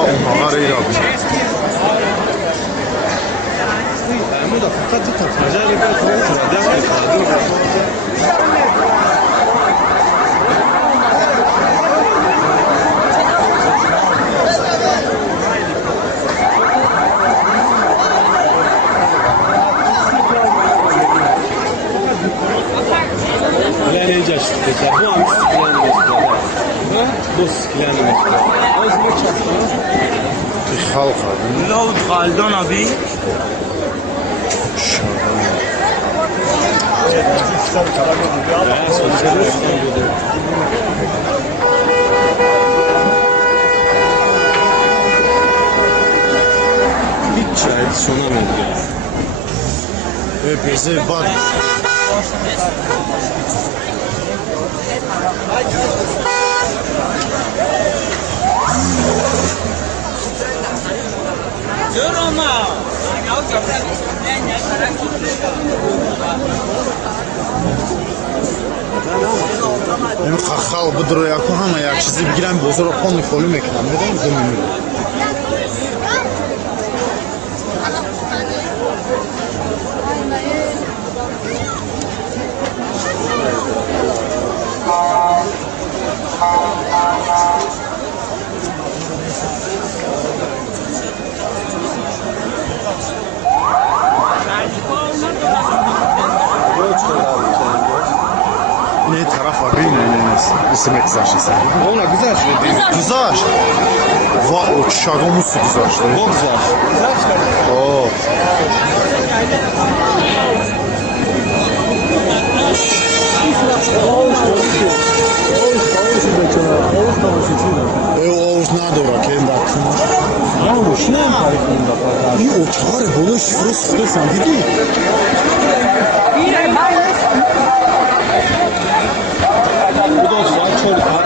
اونها غير محمود فقط تفاجأ لو قالدان abi hiç çay sona verdi. bizi var. این خال بدر یا که همه یک چیزی بگیرم بزرگ خون خالی میکنم بدم زمین نه طرف ببین اسم گذاشته سر Ona güzel şey. گذاشت وا او شاگاموس گذاشت O güzel. اوه اوش نداره که این دکتر Yanlış ne yapayım da این اوچاره بلوش فروس فرسان دیدی Bu da güzel çocuk.